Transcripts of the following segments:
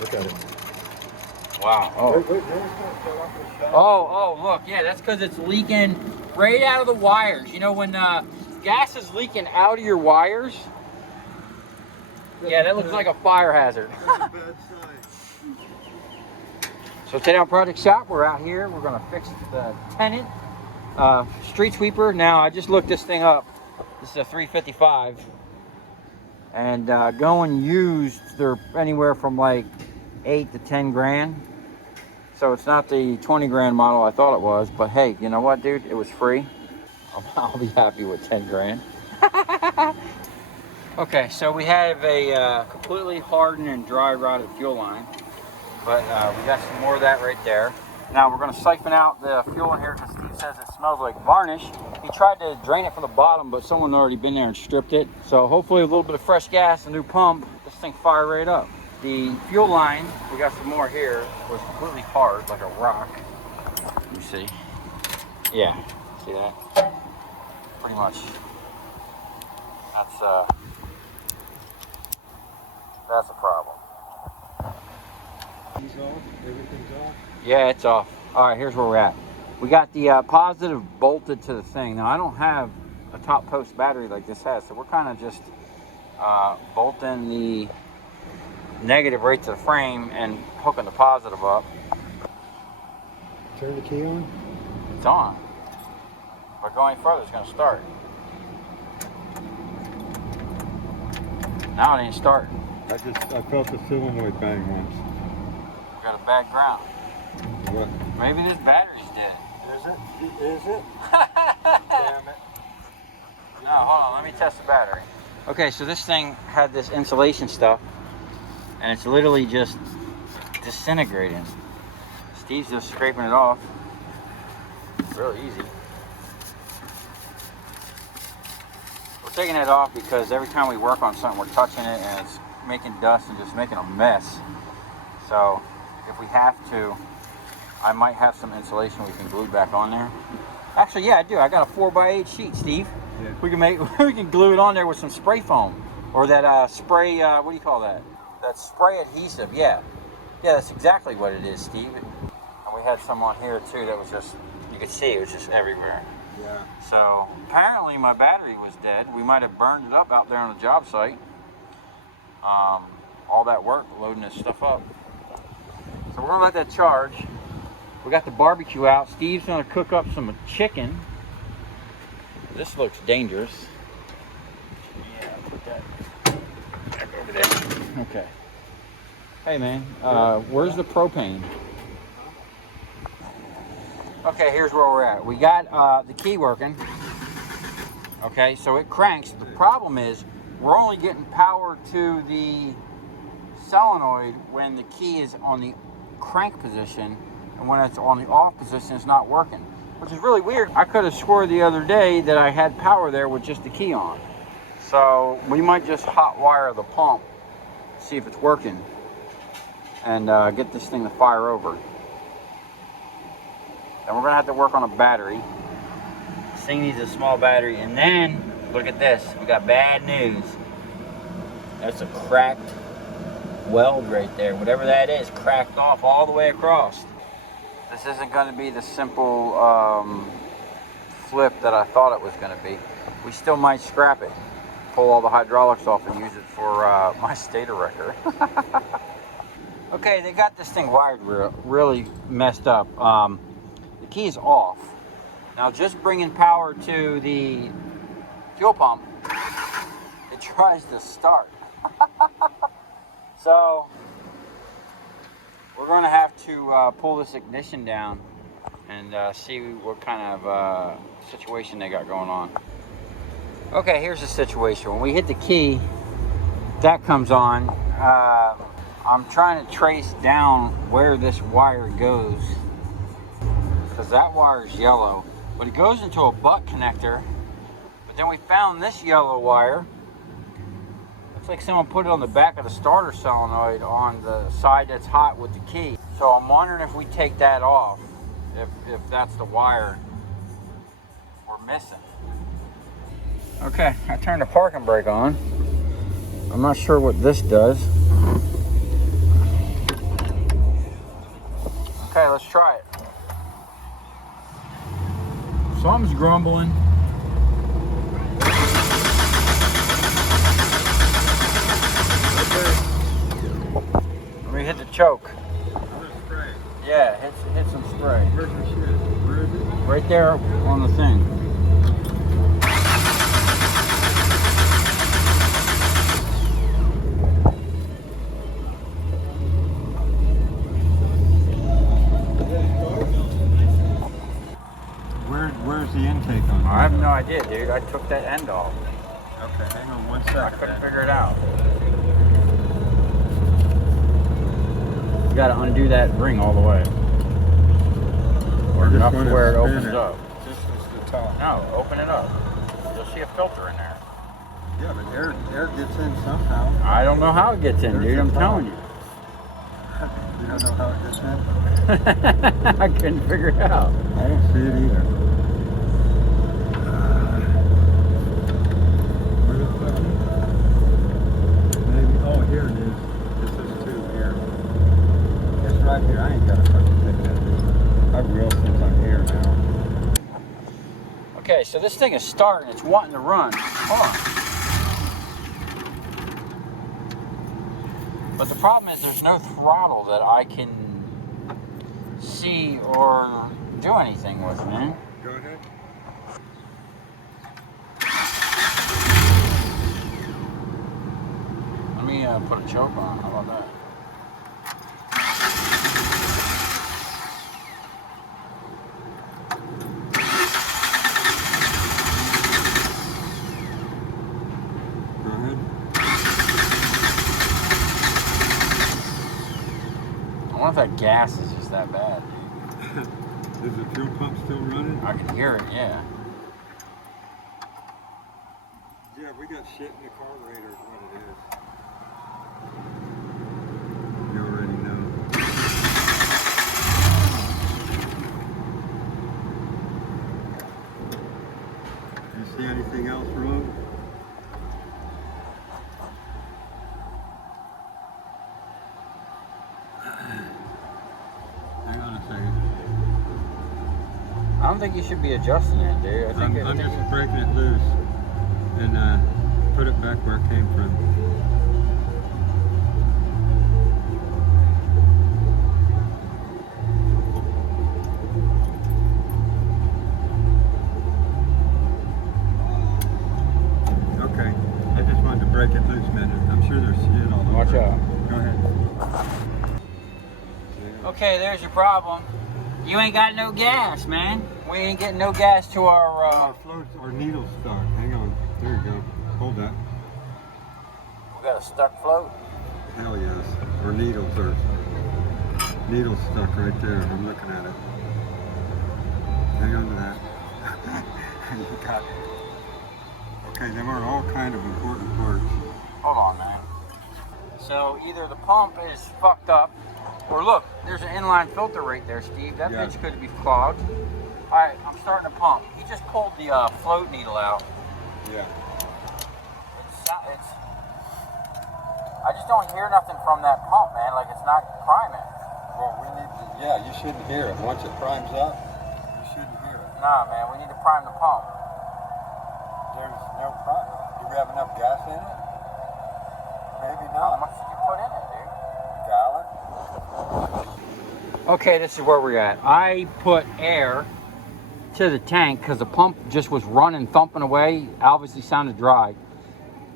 Look at it. Wow. Oh. Oh, look. Yeah, that's because it's leaking right out of the wires. You know, when gas is leaking out of your wires? Yeah, that looks like a fire hazard. That's a bad sign. So today on Project Shop, we're out here. We're going to fix the Tennant street sweeper. Now, I just looked this thing up. This is a 355. And going used, they're anywhere from like 8 to 10 grand. So it's not the 20 grand model I thought it was, but hey, you know what, dude? It was free. I'll be happy with 10 grand. Okay, so we have a completely hardened and dry rotted fuel line, but we got some more of that right there. Now we're going to siphon out the fuel in here because Steve says it smells like varnish. He tried to drain it from the bottom, but someone had already been there and stripped it. So hopefully a little bit of fresh gas, a new pump, this thing fire right up. The fuel line, we got some more here, was completely hard, like a rock. Let me see. Yeah, see that? Pretty much. That's a problem. Everything's off? Yeah, it's off. All right, here's where we're at. We got the positive bolted to the thing. Now, I don't have a top post battery like this has, so we're kind of just bolting the negative right to the frame and hooking the positive up. Turn the key on? It's on. But going further, it's going to start. Now it ain't starting. I felt the solenoid bang once. We got a bad ground. What? Maybe this battery's dead. Is it? Is it? Damn it. No, hold on, let me test the battery. Okay, so this thing had this insulation stuff, and it's literally just disintegrating. Steve's just scraping it off. It's real easy. We're taking it off because every time we work on something, we're touching it and it's making dust and just making a mess. So if we have to, I might have some insulation we can glue back on there. Actually, yeah, I do. I got a 4x8 sheet, Steve. Yeah. We can glue it on there with some spray foam or that spray. What do you call that? That spray adhesive. Yeah, that's exactly what it is, Steve. And we had some on here too that was just, you could see it was just everywhere. Yeah. So apparently my battery was dead. We might have burned it up out there on the job site. All that work loading this stuff up. So we're gonna let that charge. We got the barbecue out. Steve's gonna cook up some chicken. This looks dangerous. Yeah, put that back over there. Okay. Hey man, where's the propane? Okay, here's where we're at. We got the key working. Okay, so it cranks. The problem is we're only getting power to the solenoid when the key is on the crank position, and when it's on the off position, it's not working, which is really weird. I could have swore the other day that I had power there with just the key on. So we might just hot wire the pump, see if it's working, and get this thing to fire over. And we're gonna have to work on a battery. This thing needs a small battery, and then look at this. We got bad news. That's a cracked weld right there. Whatever that is, cracked off all the way across. This isn't going to be the simple flip that I thought it was going to be. We still might scrap it, pull all the hydraulics off and use it for my stator wrecker. Okay, they got this thing wired really messed up. The key is off. Now just bringing power to the fuel pump, it tries to start. So we're going to have to pull this ignition down and see what kind of situation they got going on. Okay, here's the situation. When we hit the key, that comes on. I'm trying to trace down where this wire goes because that wire is yellow, but it goes into a butt connector. But then we found this yellow wire. Looks like someone put it on the back of the starter solenoid on the side that's hot with the key. So I'm wondering if we take that off, if that's the wire we're missing. Okay, I turned the parking brake on. I'm not sure what this does. Something's grumbling. Let me hit the choke. Another spray. Yeah, hit some spray. Where's the shit? Where is it? Right there on the thing. Where's the intake on? I have no idea, dude. I took that end off. Okay, hang on one I second. couldn't figure it out. You gotta undo that ring all the way. Or enough to where it opens up. This is the top. No, open it up. You'll see a filter in there. Yeah, but air gets in somehow. I don't know how it gets in, There's dude. the I'm top. telling you. You don't know how it gets in? I couldn't figure it out. I don't see it either. Where the fuck? Maybe. Oh, here it is. This is two here. It's right here. I ain't got to fucking take that. I will since I'm here now. Okay, so this thing is starting. It's wanting to run. Hold on. But the problem is there's no throttle that I can see or do anything with, man. Go ahead. Let me put a choke on. How about that? Go ahead. I wonder if that gas is just that bad, dude. Is the fuel pump still running? I can hear it, yeah. Yeah, we got shit in the carburetor is what it is. You already know. You see anything else wrong? Hang on a second. I don't think you should be adjusting it, dude. I think I'm just breaking it loose and put it back where it came from. Okay, I just wanted to break it loose, man. I'm sure there's shit all over. Watch it. out. Go ahead. Okay, there's your problem. You ain't got no gas, man. We ain't getting no gas to our, Our floats, our needle's stuck. Hang on. There you go. Hold that. we got a stuck float. Hell yes. Our needles stuck right there. I'm looking at it. Hang on to that. You got it. Okay, them are all kind of important parts. Hold on, man. So either the pump is fucked up, or look, there's an inline filter right there, Steve. That Yeah. bitch could be clogged. All right, I'm starting to pump. He just pulled the float needle out. Yeah. It's. I just don't hear nothing from that pump, man. Like it's not priming. Well, we need to, yeah, you shouldn't hear it. Once it primes up, you shouldn't hear it. Nah, man, we need to prime the pump. There's no prime. Do we have enough gas in it? Maybe How not. much did you put in it, dude? Gallon? Okay, this is where we're at. I put air to the tank because the pump just was running, thumping away. Obviously sounded dry.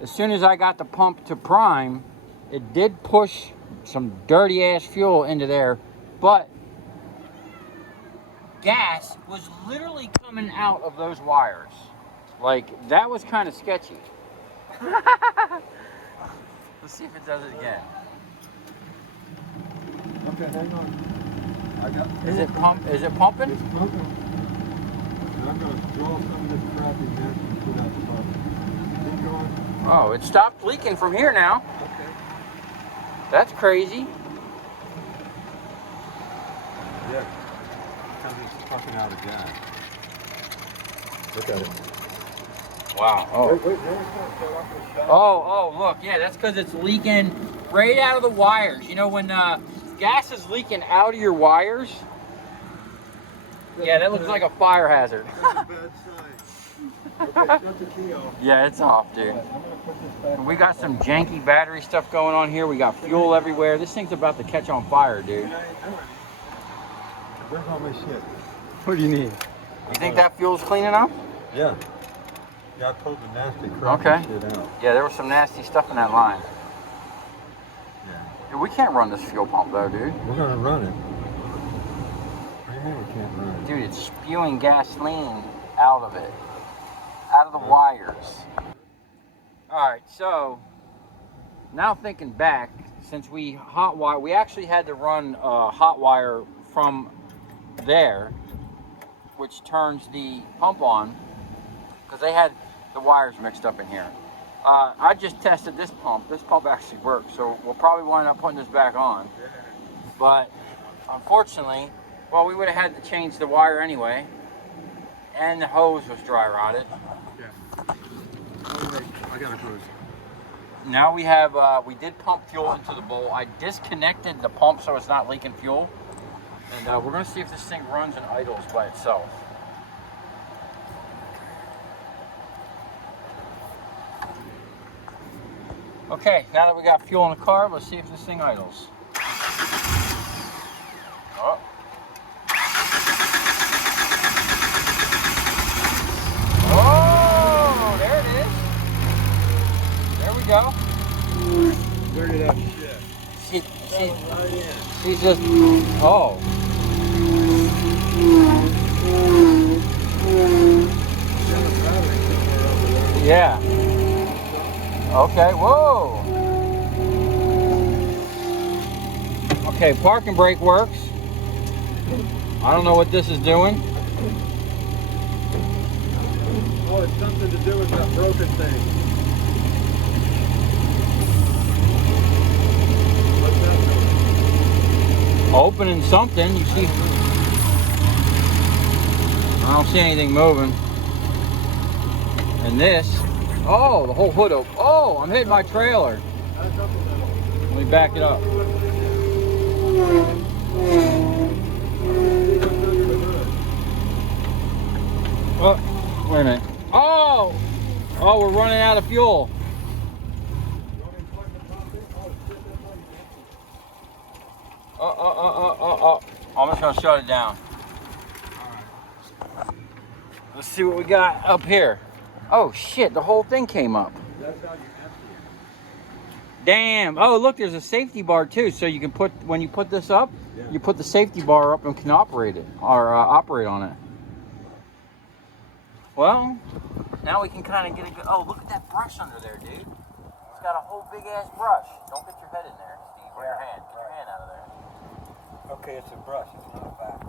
As soon as I got the pump to prime, it did push some dirty ass fuel into there, but gas was literally coming out of those wires. Like, that was kind of sketchy. Let's see if it does it again. Okay, hang on. I got. Is it pumping? It's pumping. And I'm going to draw some of this crappy gas and put out the pump. Keep going. Oh, it stopped leaking from here now. Okay. That's crazy. Yeah. Because it's fucking out of gas. Look at it. Wow. Oh. Wait, there's one fell off the shot. Oh, look. Yeah, that's because it's leaking right out of the wires. You know, when gas is leaking out of your wires, Yeah, that looks like a fire hazard. That's a bad sign. Okay, shut the key off. Yeah, it's off, dude. I'm gonna put this back. We got some janky battery stuff going on here. We got fuel everywhere. This thing's about to catch on fire, dude. Where's all my shit? What do you need? You think that fuel's clean enough? Yeah. Yeah, I pulled the nasty crap Okay. shit out. Yeah, there was some nasty stuff in that line. Yeah. Dude, we can't run this fuel pump though, dude. We're gonna run it. What do you mean we can't run it? Dude, it's spewing gasoline out of it. Out of the wires. Alright, so now thinking back, since we hot wire, we actually had to run hot wire from there, which turns the pump on, because they had the wires mixed up in here. I just tested this pump. This pump actually works, so we'll probably wind up putting this back on. But unfortunately, well, we would have had to change the wire anyway, and the hose was dry rotted. Yeah. I got a hose. Now we have, we did pump fuel into the bowl. I disconnected the pump so it's not leaking fuel. And we're gonna see if this thing runs and idles by itself. Okay, now that we got fuel in the car, let's see if this thing idles. Oh. Oh, there it is. There we go. Look at that shit. She's just, oh. Yeah. Okay, whoa. Okay, parking brake works. I don't know what this is doing. Oh, it's something to do with that broken thing. What's that doing? Opening something, you see. I don't see anything moving. And this, oh, the whole hood open. Oh, I'm hitting my trailer. Let me back it up. Oh, wait a minute. Oh, oh, we're running out of fuel. I'm just gonna shut it down. Let's see what we got up here. Oh shit, the whole thing came up. That's how you empty it. Damn. Oh look, there's a safety bar too. So you can put, when you put this up, Yeah. you put the safety bar up and can operate it, or operate on it. Well, now we can kind of get a good, oh look at that brush under there, dude. It's got a whole big ass brush. Don't get your head in there, Steve. Put your hand. Get your hand out of there. Okay, it's a brush, it's not a back.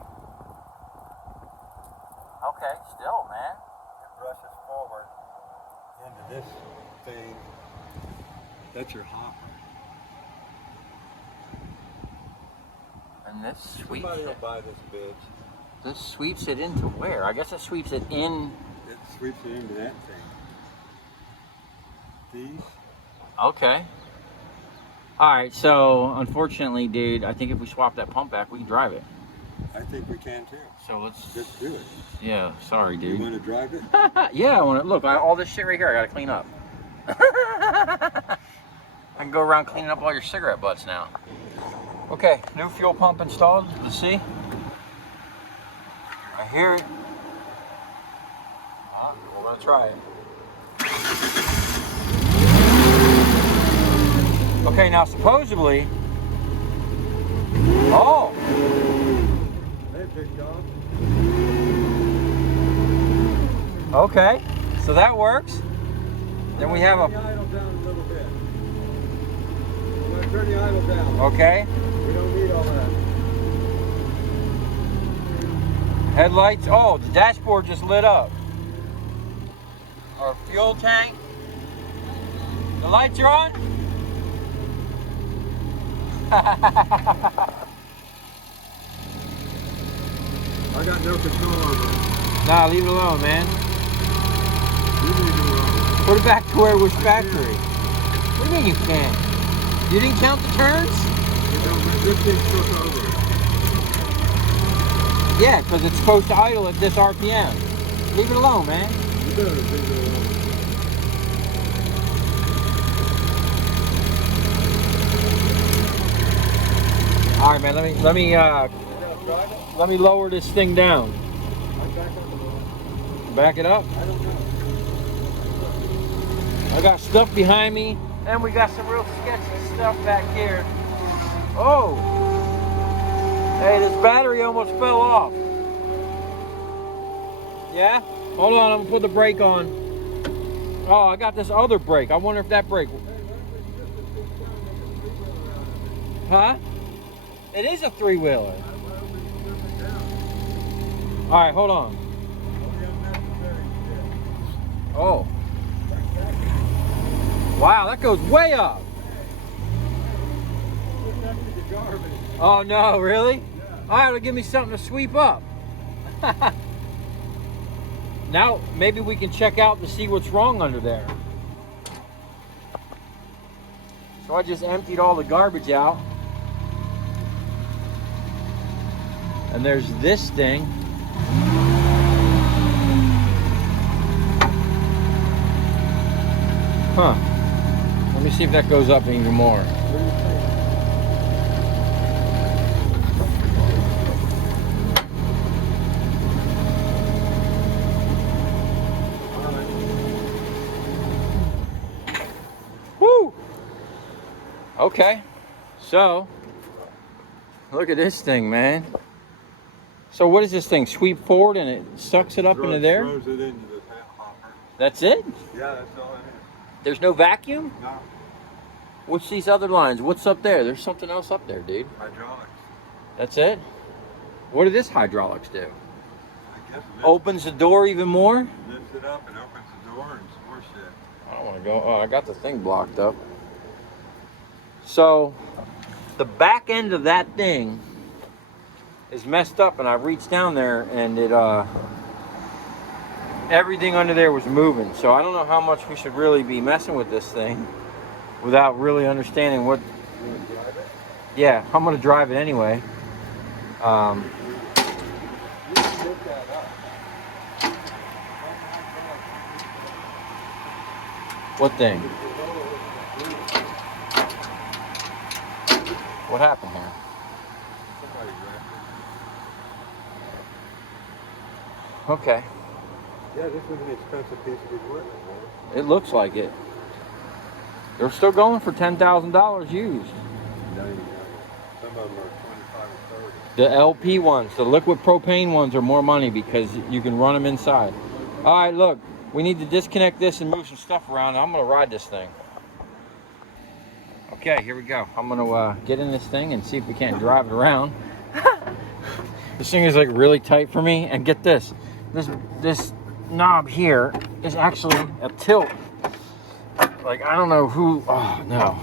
Okay, still, man. It brushes forward into this thing. That's your hopper. And this sweeps Somebody will it. buy this bitch. This sweeps it into where? I guess it sweeps it in. It sweeps it into that thing. These? Okay. All right, so unfortunately, dude, I think if we swap that pump back, we can drive it. I think we can too. So let's Just do it. Yeah, sorry, You dude. want to drive it? Yeah, I want to look. All this shit right here, I gotta clean up. I can go around cleaning up all your cigarette butts now. Okay, new fuel pump installed. Let's see. I hear it. We're gonna try it. Okay, now supposedly. Oh. Hey, big dog. Okay, so that works. Then we have Turn the idle down a little bit. I'm going to turn the idle down. Okay. We don't need all that. Headlights. Oh, the dashboard just lit up. Our fuel tank. The lights are on. I got no control over it. Nah, leave it alone, man. You leave it alone. Put it back to where it was factory. What do you mean you can't? You didn't count the turns? You don't, this thing's took over. Yeah, because it's supposed to idle at this RPM. Leave it alone, man. You better leave it alone. All right, man. Let me lower this thing down. Back it up. I don't know. I got stuff behind me, and we got some real sketchy stuff back here. Oh, hey, this battery almost fell off. Yeah? Hold on, I'm gonna put the brake on. Oh, I got this other brake. I wonder if that brake. Huh? It is a three-wheeler. All right, hold on. Oh. Wow, that goes way up. Oh no, really? All right, it'll give me something to sweep up. Now, maybe we can check out to see what's wrong under there. So I just emptied all the garbage out. And there's this thing. Huh. Let me see if that goes up even more. Woo! Okay. So, look at this thing, man. So what is this thing? Sweep forward and it sucks it up into there? Throws it into the panel hopper. That's it? Yeah, that's all it is. There's no vacuum? No, What's these other lines? What's up there? There's something else up there, dude. hydraulics. That's it? What did this hydraulics do? I guess it Opens the door even more? lifts it up and opens the door and some more shit. I don't want to go. Oh, I got the thing blocked up. So, the back end of that thing is messed up, and I reached down there and it everything under there was moving. So I don't know how much we should really be messing with this thing without really understanding what. You want to drive it? Yeah, I'm gonna drive it anyway. You can lift that up. What thing? What happened here? Somebody grabbed Okay, it. Yeah, this was an expensive piece of equipment, man. it looks like it. They're still going for $10,000 used. Some of them are 25 or 30. The LP ones, the liquid propane ones are more money because you can run them inside. All right, look, we need to disconnect this and move some stuff around. I'm gonna ride this thing. Okay, here we go. I'm gonna get in this thing and see if we can't drive it around. This thing is like really tight for me, and get this. This knob here is actually a tilt. Like, I don't know who, oh no.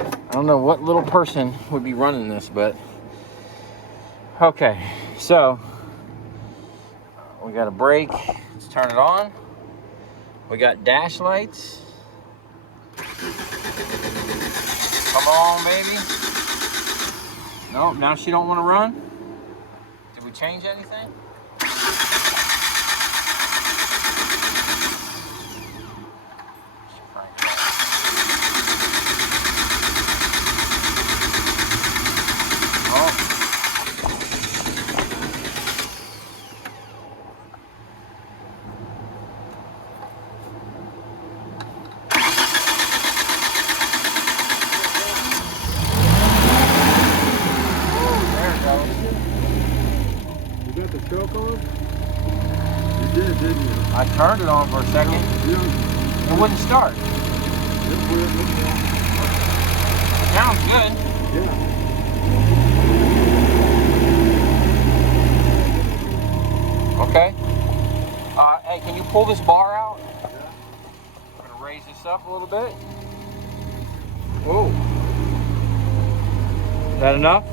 I don't know what little person would be running this, but. Okay, so we got a brake. Let's turn it on. We got dash lights. Come on, baby. No, now she don't want to run. Did we change anything? Oh. You got the choke on? You did, didn't you? I turned it on for a second. Yeah. It wouldn't start. It will. Sounds good. Yeah. Okay. Hey, can you pull this bar out? Yeah. I'm gonna raise this up a little bit. Whoa. Is that enough?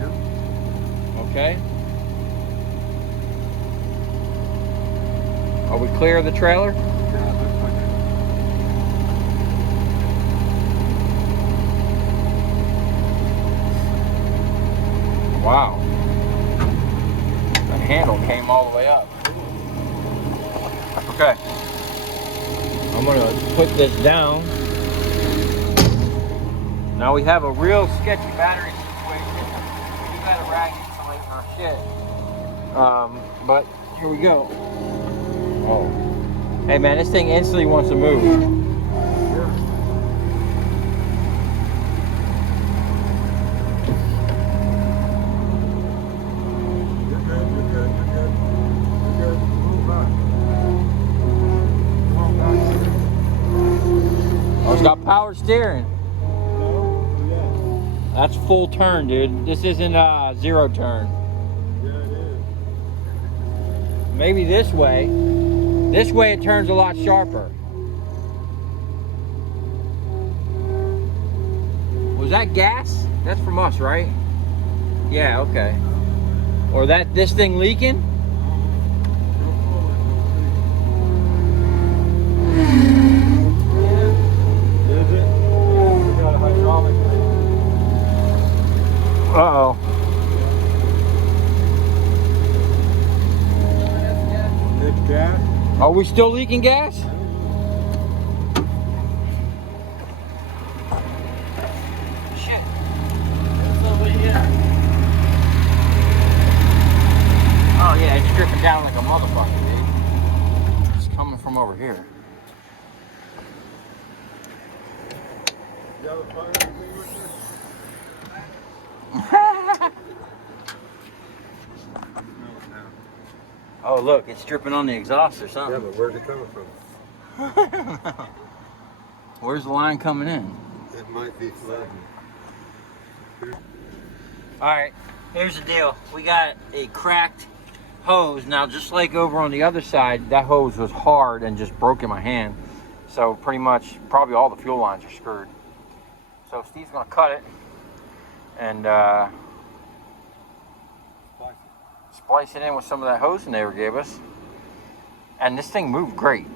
Yep. Okay. Are we clear of the trailer? Yeah, it looks like it. Wow. all the way up. Okay. I'm gonna put this down. Now we have a real sketchy battery situation. We do gotta rag insulate our shit. But here we go. Oh. Hey man, this thing instantly wants to move. Oh, it's got power steering. That's full turn, dude. This isn't zero turn. Yeah, it is. Maybe this way. This way it turns a lot sharper. Was that gas? That's from us, right? Yeah, okay. Or this thing leaking? Is it? Yeah, we got a hydraulic leak. Uh-oh. It's gas? Are we still leaking gas? Shit. It's over here. Oh yeah, it's dripping down like a motherfucker, dude. It's coming from over here. You have a fire extinguisher? Oh look, it's dripping on the exhaust or Yeah, something. but where's it coming from? Where's the line coming in? It might be flooding. Alright, here's the deal. We got a cracked hose. Now, just like over on the other side, that hose was hard and just broke in my hand. So pretty much, probably all the fuel lines are screwed. So Steve's gonna cut it and splice it in with some of that hose they gave us. And this thing moved great.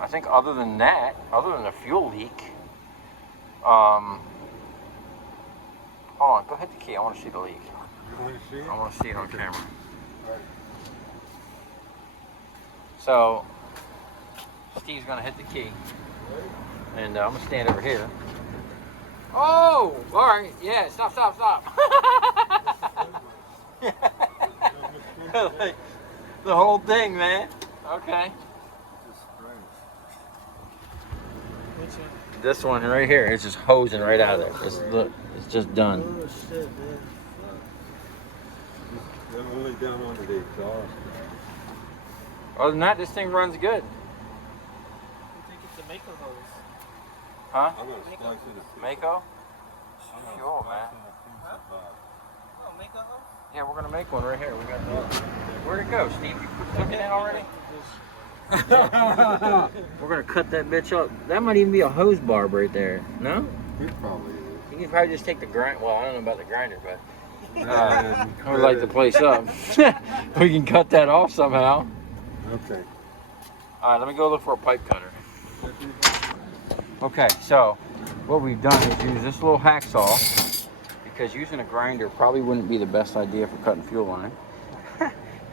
I think other than that, other than the fuel leak, hold on, go hit the key. I want to see the leak. You want to see it? I want to see it on camera. So, Steve's gonna hit the key, and I'm gonna stand over here. Oh, all right, yeah, stop. Like, the whole thing, man. Okay. This one right here is just hosing right out of there. Look, it's just done. Oh shit, man. They're only down under the exhaust. Other than that, this thing runs good. I think it's a Mako hose. Huh? I'm gonna splice it. Mako? Sure, man. Oh, Mako hose? Yeah, we're gonna make one right here. We got the. Where'd it go, Steve? You took it in already? We're gonna cut that bitch up. That might even be a hose barb right there. No? It probably is. You can probably just take the grind. Well, I don't know about the grinder, but Yeah, I would light the place up. We can cut that off somehow. Okay. All right, let me go look for a pipe cutter. Okay, so what we've done is use this little hacksaw, because using a grinder probably wouldn't be the best idea for cutting fuel line.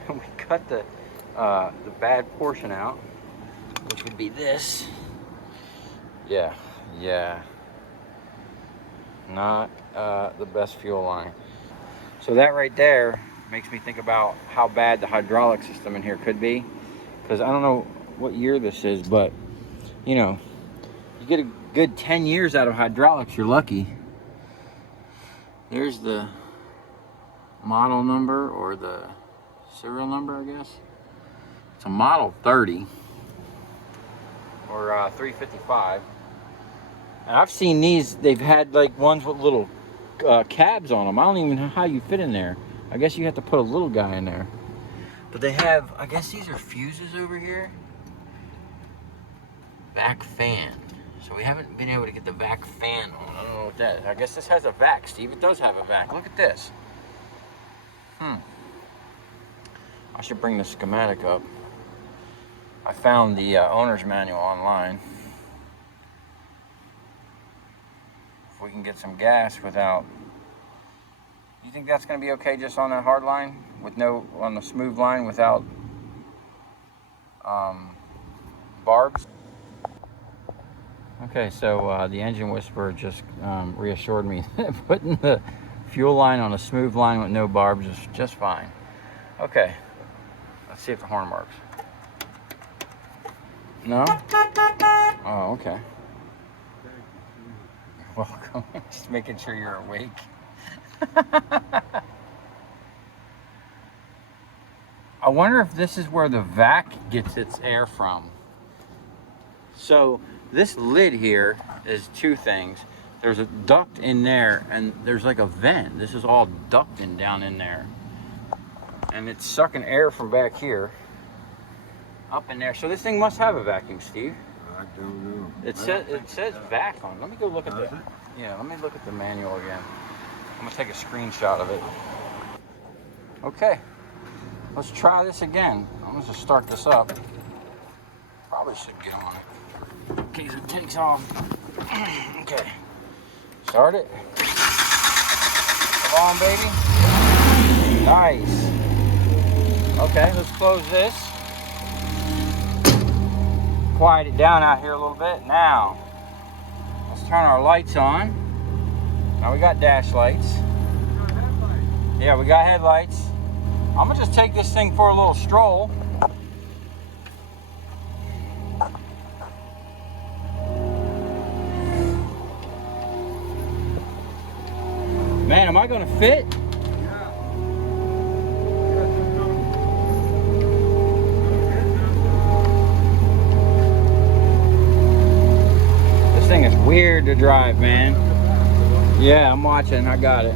We cut the bad portion out, which would be this. Yeah. Not the best fuel line. So that right there makes me think about how bad the hydraulic system in here could be. Because I don't know what year this is, but you know, you get a good 10 years out of hydraulics, you're lucky. There's the model number, or the serial number, I guess. It's a model 30 or 355. And I've seen these, they've had like ones with little cabs on them. I don't even know how you fit in there. I guess you have to put a little guy in there. But they have, I guess these are fuses over here. Vac fan. So we haven't been able to get the vac fan on. I don't know what that is. I guess this has a vac, Steve. It does have a vac. Look at this. I should bring the schematic up. I found the owner's manual online. If we can get some gas without... You think that's going to be okay just on that hard line with on the smooth line without barbs. Okay, so the engine whisperer just reassured me that putting the fuel line on a smooth line with no barbs is just fine. Okay, let's see if the horn works. No? Oh, okay. Welcome. Just making sure you're awake. I wonder if this is where the vac gets its air from. So this lid here is two things. There's a duct in there and there's like a vent. This is all ducting down in there. And it's sucking air from back here up in there. So this thing must have a vacuum, Steve. I don't know. It says vac on. Let me go look at the let me look at the manual again. I'm gonna take a screenshot of it. Okay, let's try this again. I'm gonna just start this up. Probably should get on it in case it takes off. Okay, start it. Come on, baby. Nice. Okay, let's close this. Quiet it down out here a little bit. Now, let's turn our lights on. Now we got dash lights. Yeah, we got headlights. I'm gonna just take this thing for a little stroll. Man, am I gonna fit? This thing is weird to drive, man. Yeah, I'm watching. I got it.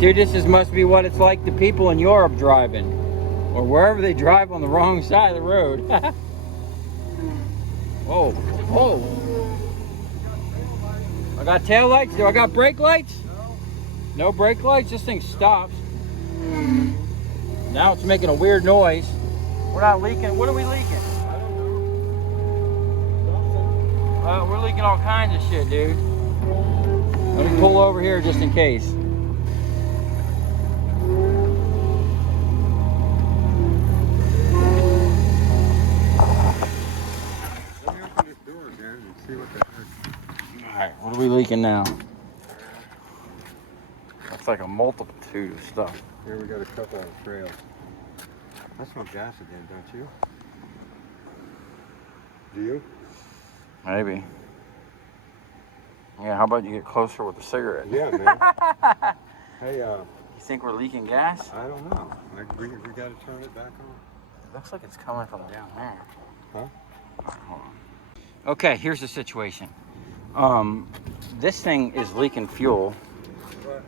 Dude, this must be what it's like the people in Europe driving, or wherever they drive on the wrong side of the road. Whoa, whoa. I got tail lights. Do I got brake lights? No. No brake lights? This thing stops. Now it's making a weird noise. We're not leaking. What are we leaking? I don't know. We're leaking all kinds of shit, dude. Let me pull over here just in case. Let me open this door again and see what the heck. Alright, what are we leaking now? That's like a multitude of stuff. Here we got a couple of trails. I smell gas again, don't you? Do you? Maybe. Yeah, how about you get closer with the cigarette? Yeah, man. Hey, You think we're leaking gas? I don't know. We got to turn it back on. It looks like it's coming from down there. Huh? Hold on. Okay, here's the situation. This thing is leaking fuel What?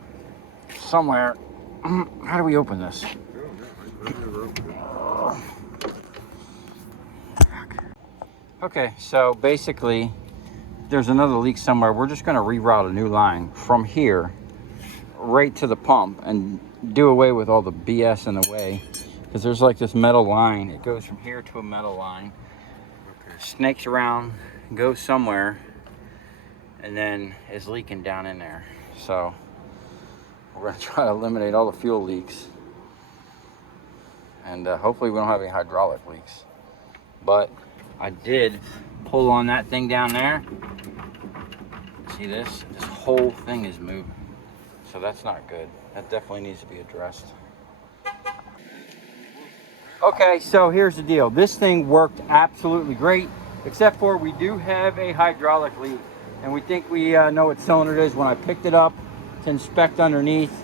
somewhere. How do we open this? I don't know. I've never opened it. Okay, so basically, there's another leak somewhere. We're just going to reroute a new line from here right to the pump and do away with all the BS in the way, because there's like this metal line. It goes from here to a metal line, Okay. snakes around, goes somewhere, and then is leaking down in there. So we're going to try to eliminate all the fuel leaks, and hopefully we don't have any hydraulic leaks. But I did pull on that thing down there. See this? This whole thing is moving. So that's not good. That definitely needs to be addressed. Okay, so here's the deal. This thing worked absolutely great, except for we do have a hydraulic leak. And we think we know what cylinder it is. When I picked it up to inspect underneath,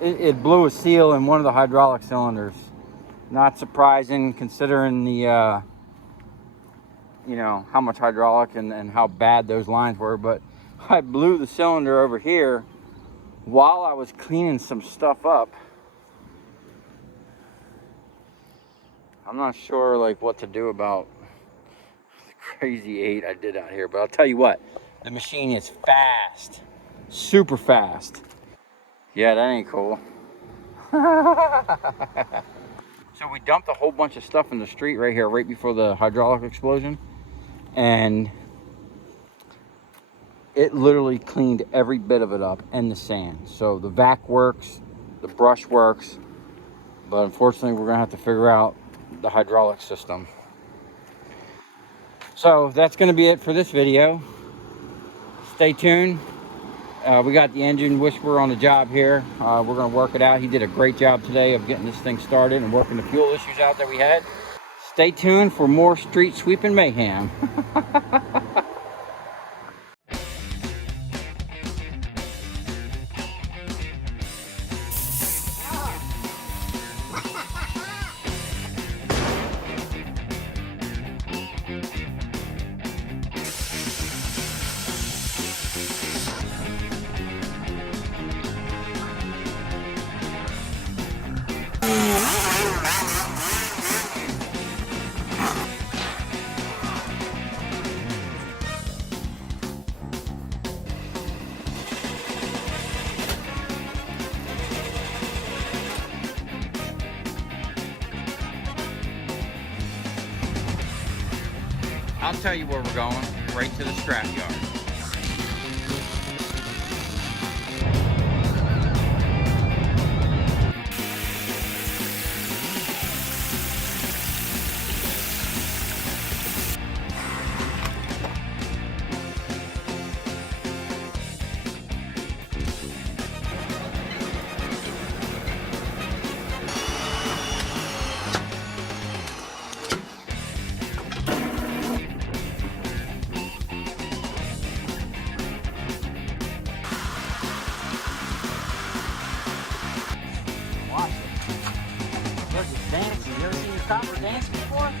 it blew a seal in one of the hydraulic cylinders. Not surprising considering the, you know, how much hydraulic and how bad those lines were. But I blew the cylinder over here while I was cleaning some stuff up. I'm not sure like what to do about the crazy 8 I did out here, but I'll tell you what, the machine is fast, super fast. Yeah, that ain't cool. So we dumped a whole bunch of stuff in the street right here, right before the hydraulic explosion. And it literally cleaned every bit of it up and the sand. So the vac works, the brush works, but unfortunately we're gonna have to figure out the hydraulic system. So that's gonna be it for this video. Stay tuned. We got the engine whisperer on the job here. We're gonna work it out. He did a great job today of getting this thing started and working the fuel issues out that we had. Stay tuned for more street sweeping mayhem. I'll tell you where we're going, right to the scrap yard. Watch it. Look, it's dancing. You ever seen your copper dance before?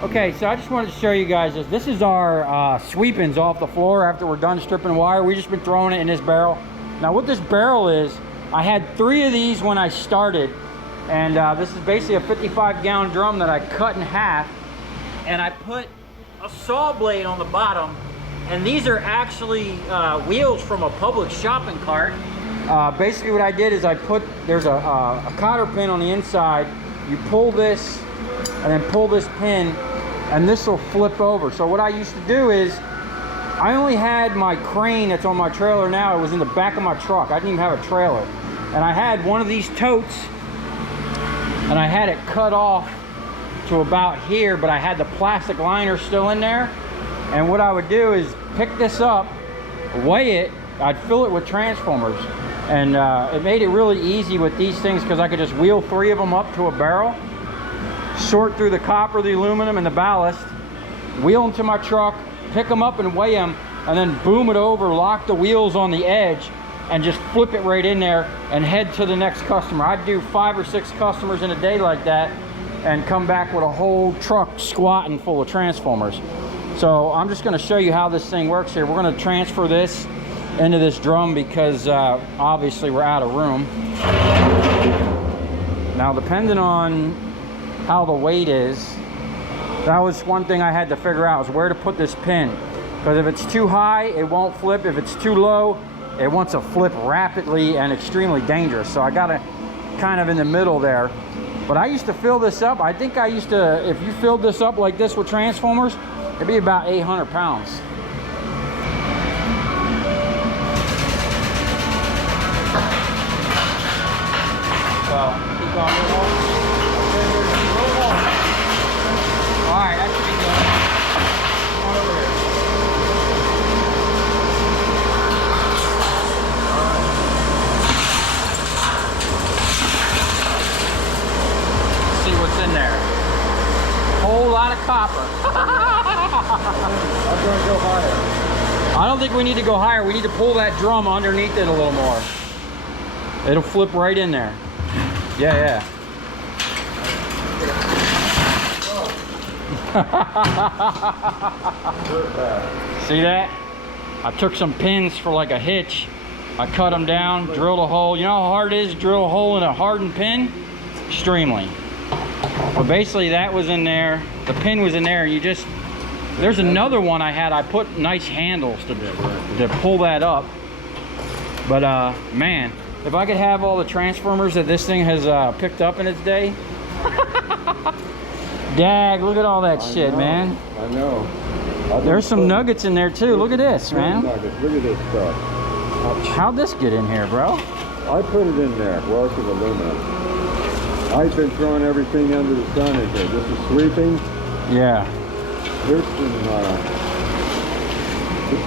Okay, so I just wanted to show you guys this. This is our sweepings off the floor after we're done stripping wire. We've just been throwing it in this barrel. Now what this barrel is, I had 3 of these when I started, and this is basically a 55-gallon drum that I cut in half, and I put a saw blade on the bottom, and these are actually wheels from a Publix shopping cart. Basically what I did is there's a cotter pin on the inside. You pull this and then pull this pin, and this will flip over. So what I used to do is, I only had my crane that's on my trailer now. It was in the back of my truck. I didn't even have a trailer. And I had one of these totes, and I had it cut off to about here, but I had the plastic liner still in there. And what I would do is pick this up, weigh it, I'd fill it with transformers. And it made it really easy with these things because I could just wheel 3 of them up to a barrel, sort through the copper, the aluminum, and the ballast, wheel them to my truck, pick them up and weigh them, and then boom it over, lock the wheels on the edge, and just flip it right in there and head to the next customer. I'd do 5 or 6 customers in a day like that and come back with a whole truck squatting full of transformers. So I'm just gonna show you how this thing works here. We're gonna transfer this into this drum because obviously we're out of room. Now, depending on how the weight is, that was one thing I had to figure out, is where to put this pin. Because if it's too high, it won't flip. If it's too low, it wants to flip rapidly and extremely dangerous. So I got it kind of in the middle there. But I used to fill this up. I think I used to, if you filled this up like this with transformers, it'd be about 800 pounds. So, keep going a little more. All right, that should be good. Come on over here. See what's in there. whole lot of copper. I'm going to go higher. I don't think we need to go higher. We need to pull that drum underneath it a little more. It'll flip right in there. Yeah, yeah. See that? I took some pins for like a hitch. I cut them down, drilled a hole. You know how hard it is to drill a hole in a hardened pin? Extremely. But basically that was in there. The pin was in there. You just, there's another one I had. I put nice handles to pull that up. But man, if I could have all the transformers that this thing has picked up in its day. Dag, look at all that shit, man. I know. There's some nuggets in there too. Look at this, man. Nuggets. Look at this stuff. How'd this get in here, bro? I put it in there. Well, it's with aluminum. I've been throwing everything under the sun in here. This is sweeping. Yeah. This is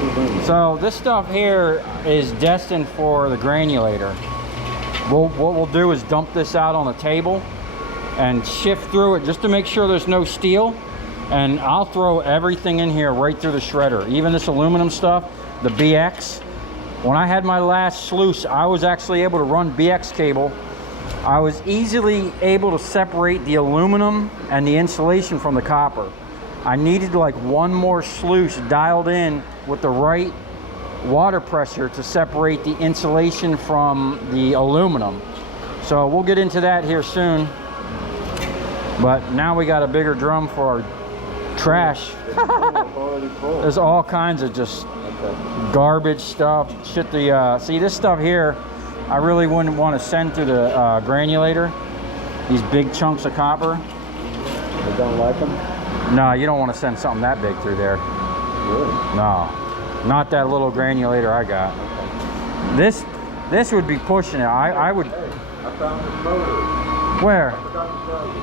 aluminum. So this stuff here is destined for the granulator. What we'll do is dump this out on the table and shift through it just to make sure there's no steel. And I'll throw everything in here right through the shredder. Even this aluminum stuff, the BX. When I had my last sluice, I was actually able to run BX cable. I was easily able to separate the aluminum and the insulation from the copper. I needed like one more sluice dialed in with the right water pressure to separate the insulation from the aluminum. So we'll get into that here soon. But now we got a bigger drum for our trash. There's all kinds of just garbage stuff, shit. See this stuff here, I really wouldn't want to send through the granulator. These big chunks of copper. I don't like them? No, you don't want to send something that big through there. Really? No, not that little granulator I got. This would be pushing it. I would. Hey, I found this motor. Where? I forgot to tell you.